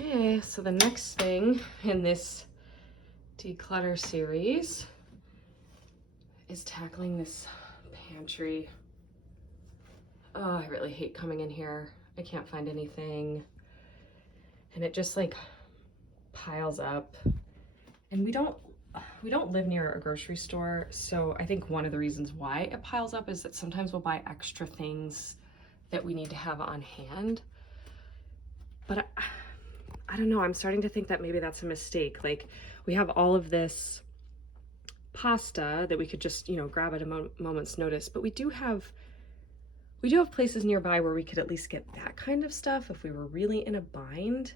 Okay, so the next thing in this declutter series is tackling this pantry. Oh, I really hate coming in here. I can't find anything. And it just like piles up. And we don't live near a grocery store, so I think one of the reasons why it piles up is that sometimes we'll buy extra things that we need to have on hand. But I don't know, I'm starting to think that maybe that's a mistake. Like, we have all of this pasta that we could just, grab at a moment's notice, but we do have places nearby where we could at least get that kind of stuff if we were really in a bind.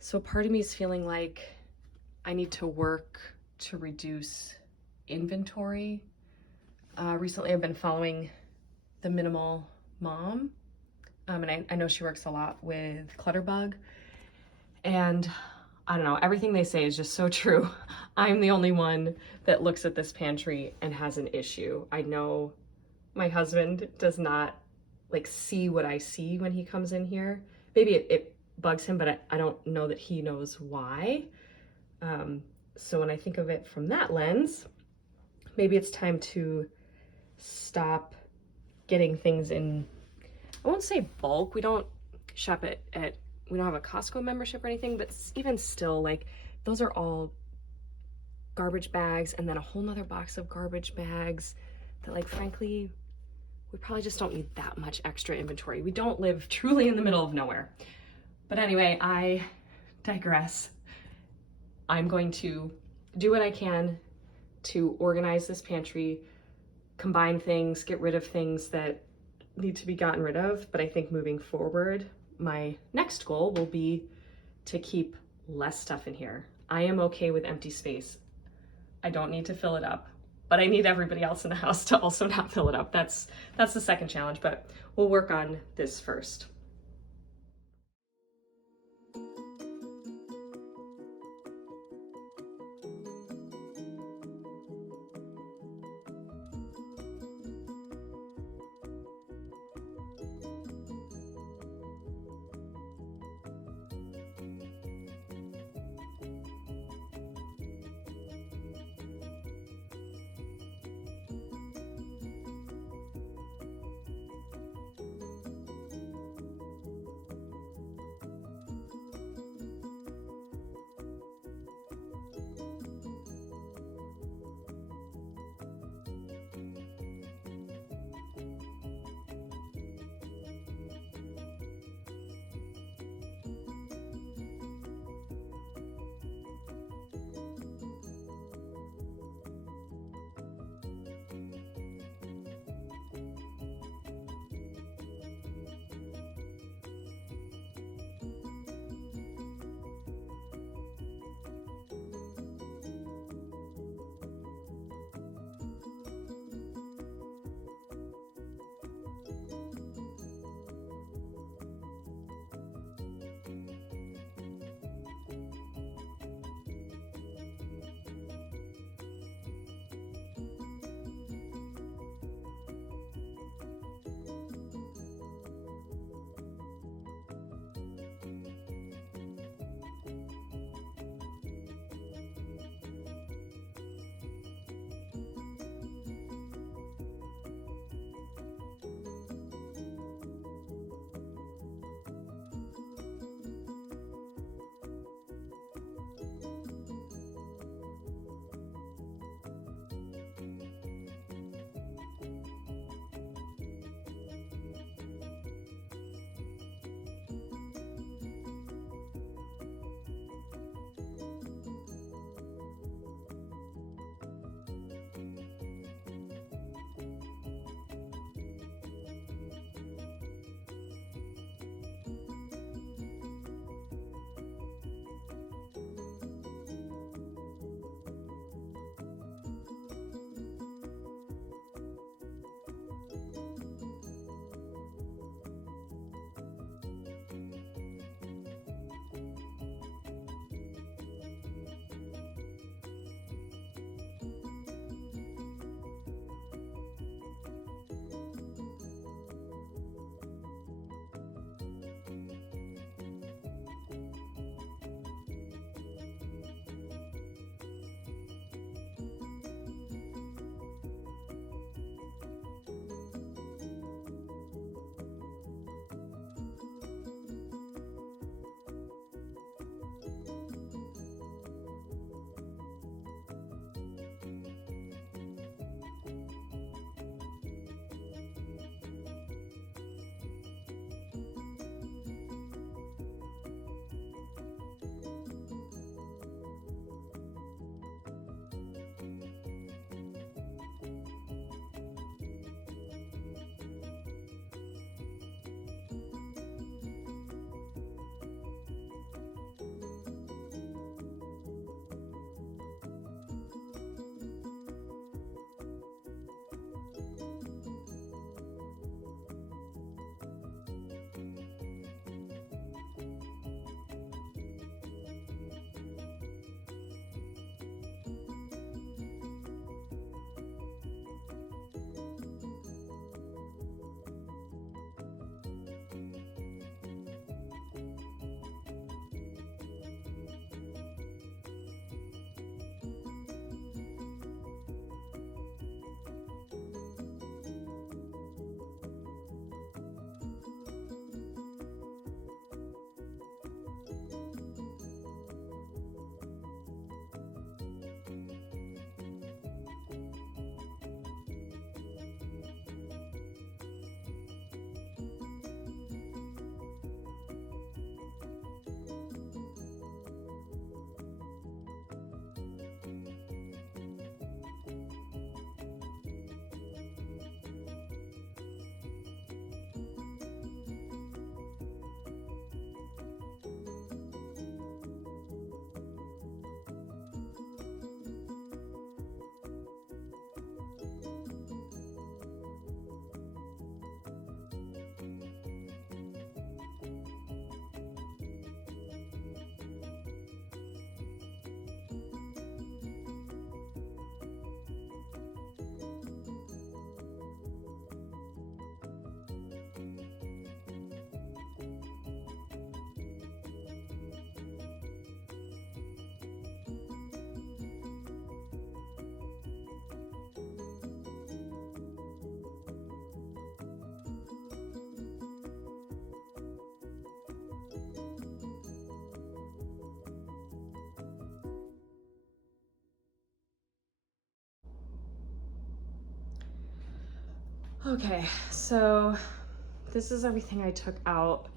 So part of me is feeling like I need to work to reduce inventory. Recently I've been following the Minimal Mom, and I know she works a lot with Clutterbug, and I don't know, everything they say is just so true. I'm the only one that looks at this pantry and has an issue. I know my husband does not see what I see when he comes in here. Maybe it bugs him, but I don't know that he knows why. So when I think of it from that lens, maybe it's time to stop getting things in, I won't say bulk. We don't shop we don't have a Costco membership or anything, but even still, those are all garbage bags and then a whole nother box of garbage bags that, frankly, we probably just don't need that much extra inventory. We don't live truly in the middle of nowhere. But anyway, I digress. I'm going to do what I can to organize this pantry, combine things, get rid of things that need to be gotten rid of. But I think moving forward, my next goal will be to keep less stuff in here. I am okay with empty space. I don't need to fill it up, but I need everybody else in the house to also not fill it up. That's the second challenge, but we'll work on this first. Okay, so this is everything I took out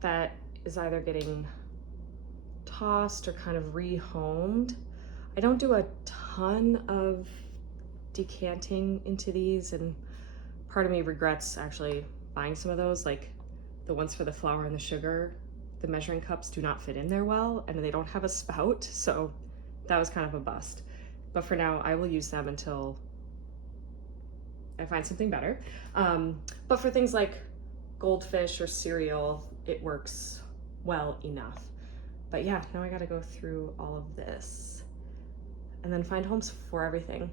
that is either getting tossed or kind of rehomed. I don't do a ton of decanting into these, and part of me regrets actually buying some of those, like the ones for the flour and the sugar. The measuring cups do not fit in there well, and they don't have a spout, so that was kind of a bust. But for now, I will use them until I find something better. But for things like goldfish or cereal, it works well enough. But yeah, now I gotta go through all of this and then find homes for everything.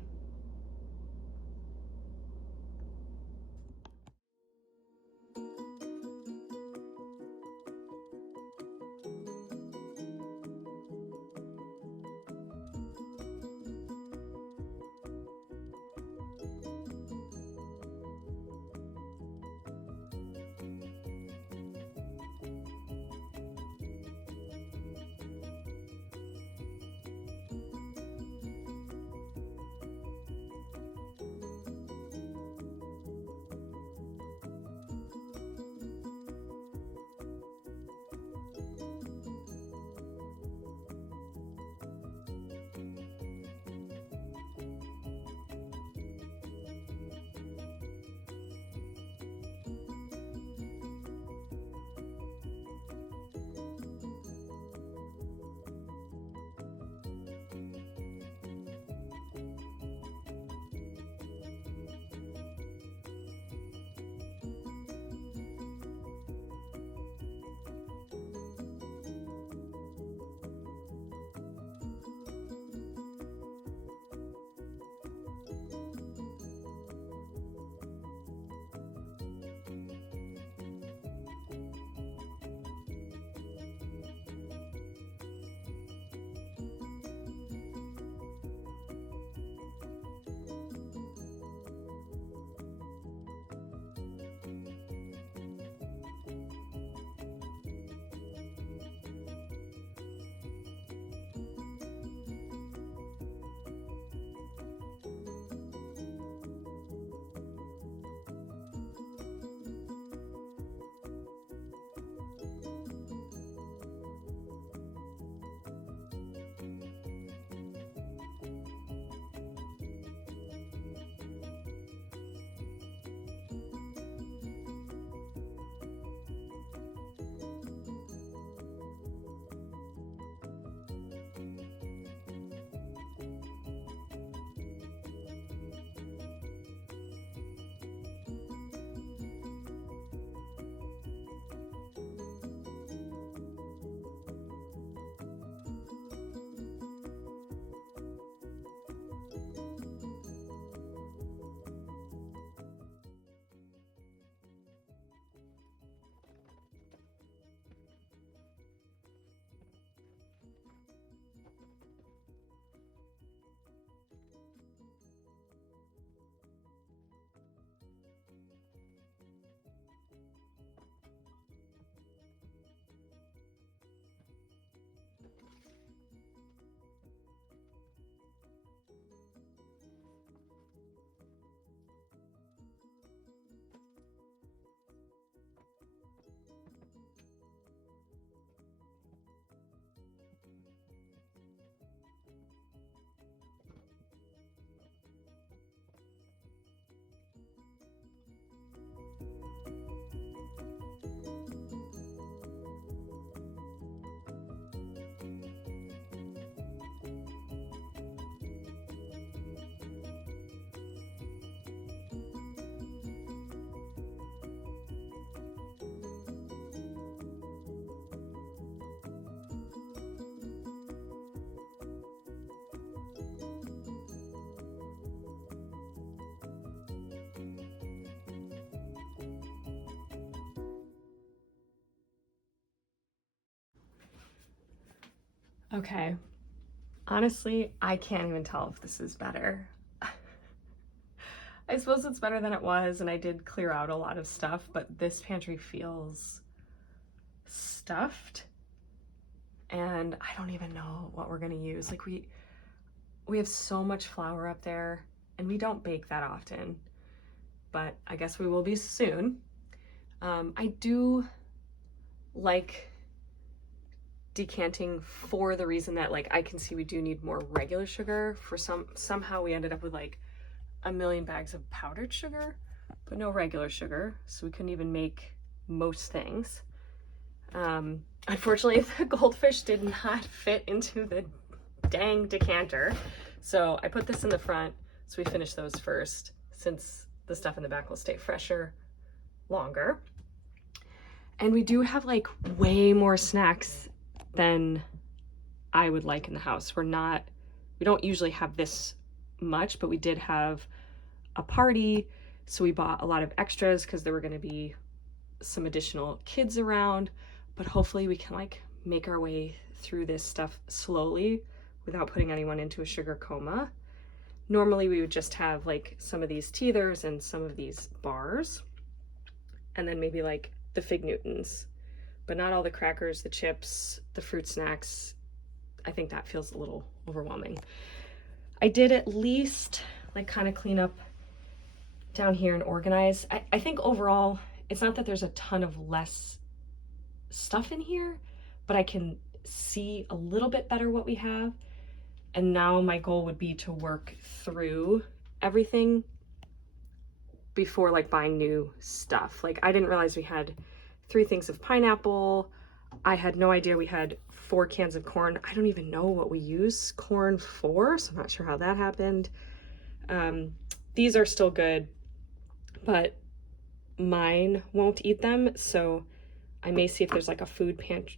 Okay, honestly, I can't even tell if this is better. I suppose it's better than it was, and I did clear out a lot of stuff, but this pantry feels stuffed, and I don't even know what we're gonna use. Like we have so much flour up there, and we don't bake that often. but I guess we will be soon. I do like decanting for the reason that like I can see we do need more regular sugar. For somehow we ended up with like 1 million bags of powdered sugar, but no regular sugar, so we couldn't even make most things. Unfortunately, the goldfish did not fit into the dang decanter, so I put this in the front so we finish those first, since the stuff in the back will stay fresher longer. And we do have like way more snacks than I would like in the house. We don't usually have this much, but we did have a party, so we bought a lot of extras because there were going to be some additional kids around, but hopefully we can like make our way through this stuff slowly without putting anyone into a sugar coma. Normally we would just have like some of these teethers and some of these bars, and then maybe like the Fig Newtons, but not all the crackers, the chips, the fruit snacks. I think that feels a little overwhelming. I did at least like kind of clean up down here and organize. I think overall, it's not that there's a ton of less stuff in here, but I can see a little bit better what we have. And now my goal would be to work through everything before like buying new stuff. Like I didn't realize we had 3 things of pineapple. I had no idea we had 4 cans of corn. I don't even know what we use corn for, so I'm not sure how that happened. These are still good, but mine won't eat them, so I may see if there's like a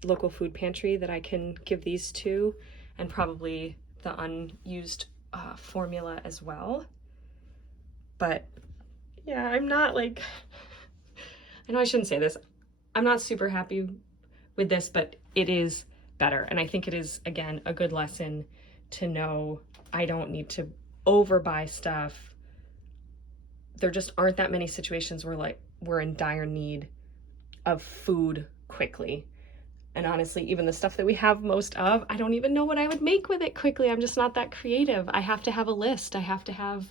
local food pantry that I can give these to, and probably the unused formula as well. But yeah, I'm not like, I know I shouldn't say this, I'm not super happy with this, but it is better. And I think it is, again, a good lesson to know I don't need to overbuy stuff. There just aren't that many situations where like we're in dire need of food quickly. And honestly, even the stuff that we have most of, I don't even know what I would make with it quickly. I'm just not that creative. I have to have a list. I have to have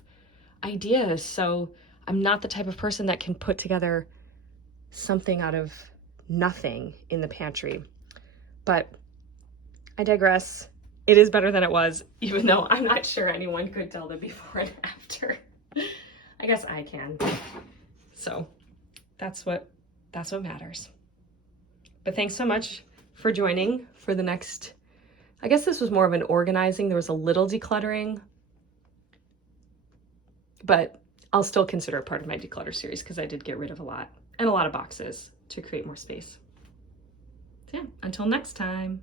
ideas. So I'm not the type of person that can put together something out of nothing in the pantry. But I digress. It is better than it was, even though I'm not sure anyone could tell the before and after. I guess I can. So that's what matters. But thanks so much for joining for the next, I guess this was more of an organizing. There was a little decluttering, but I'll still consider it part of my declutter series because I did get rid of a lot of boxes to create more space. So yeah, until next time.